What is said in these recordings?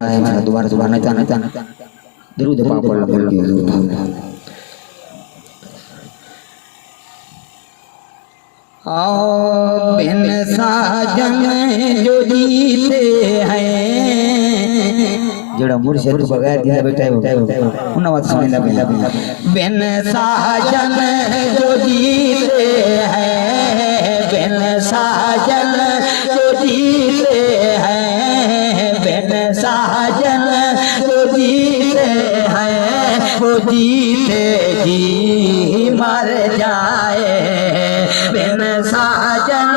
दोबारा दोबारा नहीं दरूद पाक पढ़ आओ बिन साजन जो जीते हैं जड़ा मुर्शिद तो बगैर दिया बेटा उन्हें बात सुनी ना बिन साजन जो जीते हैं बिन साजन जो जीते हैं बिन साजन जो जीते हैं वो जीते जी मर जाए बिन साजन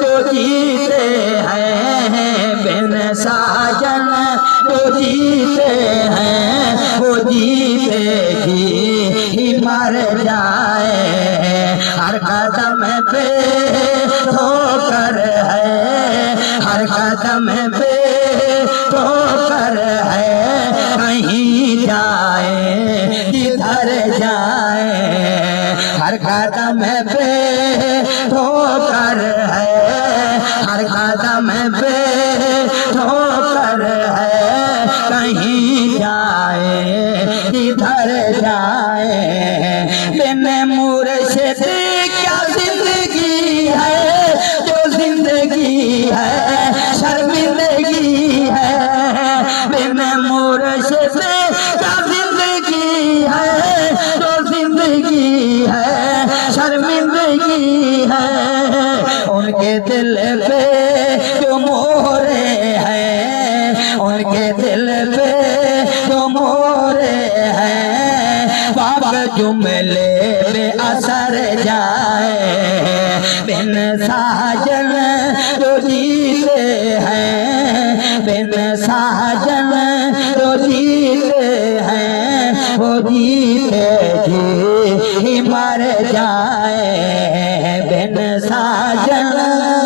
जो जीते हैं बिन साजन जो जीते हैं वो जीते जी मर जाए हर कदम पे ठोकर है हर कदम पे ठोकर है कहीं जाए किधर जाए हर कदम पे ठोकर है हर कदम पे ठोकर है कहीं जाए किधर जाए बिन मुर्शिद क्या जिंदगी है जो जिंदगी है शर्मिंदगी है बिन मुर्शिद क्या जिंदगी है जो जिंदगी है शर्मिंदगी है उनके दिल पे जो मोहरे हैं उनके दिल पे जो मोहरे हैं बाबा जुमले में असर जाए बिन साजन जो जीते हैं बिन साजन जो जीते हैं वो जीते जी मर जाए बिन साजन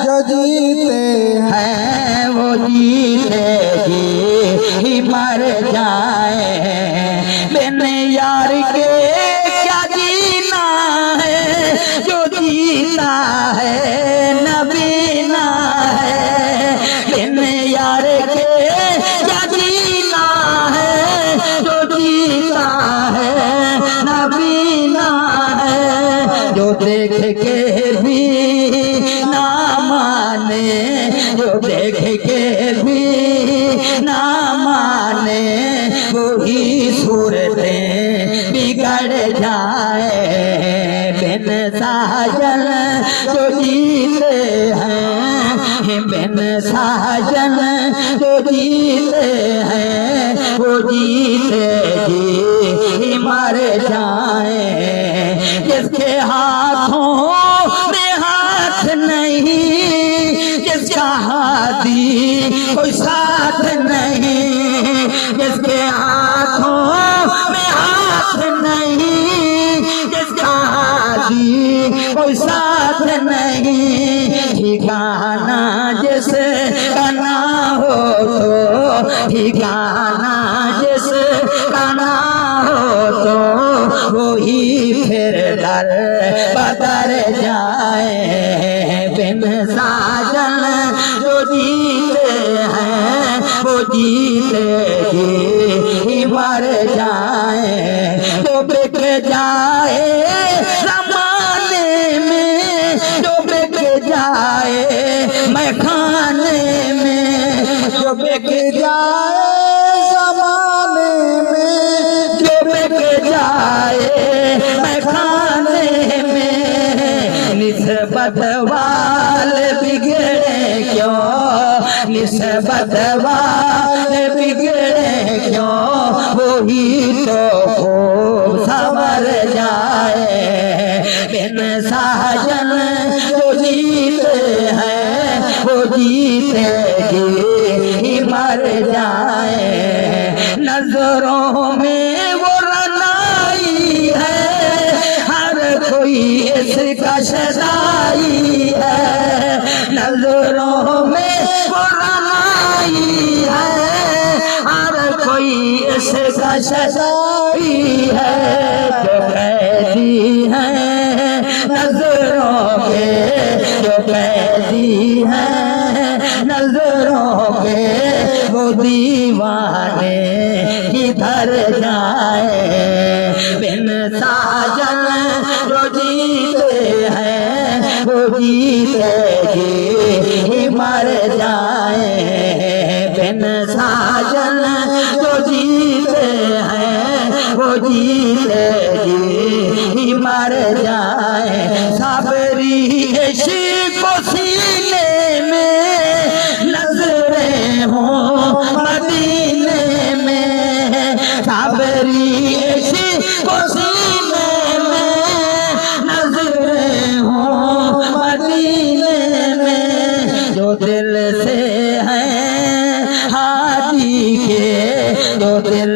जो जीते हैं वो जीते जी मर जाए बिन यार के क्या जीना है जो जीता है नबीना है बिन यार के क्या जीना है जो जीता है नबीना है जो देख के भी ना माने जो देख के भी ना माने वही सूरतें बिगड़ जाए बिन साजन जो जीते हैं बिन साजन जो जीते हैं वो जीते जी मर जाए जिसके हाथों में हाथ नहीं जिसका हाथी कोई साथ नहीं जिसके हाथों में हाथ नहीं जिसका हाथी कोई साथ नहीं ठिकाना जिसका ना हो तो ठिकाना जिसका ना हो तो वही फिर दर बदर जाए बिन साजन जो जीते हैं वो जीते जी मर जाए जो बिक जाए ज़माने में जो बिक जाए मैं खाने में जो बिक जाए ज़माने में जो बिक जाए मैं खाने में निस्बत वाले बिगड़े क्यों निस्बत वाले बिगड़े क्यों वही तो खूब संवर जाए बिन साजन जो जीते हैं वो जीते जी मर जाए नजरों में वो रनाई है हर कोई इसका सदाई है नजरों में वो रनाई है हर कोई इसका सदाई है जो कैदी है नजरों के जो कैदी है नजरों के वो दीवार दीवाने किधर जाए, बिन साजन जो जीते हैं वो जीते ही मर जाए, बिन साजन जो जीते हैं वो जीते ही मर जाए। सबरी इश्क को सीने में नजरें हों मदीने में, सबरी इश्क को सीने में नजरें हों मदीने में। जो दिल से है हाजी के, जो दिल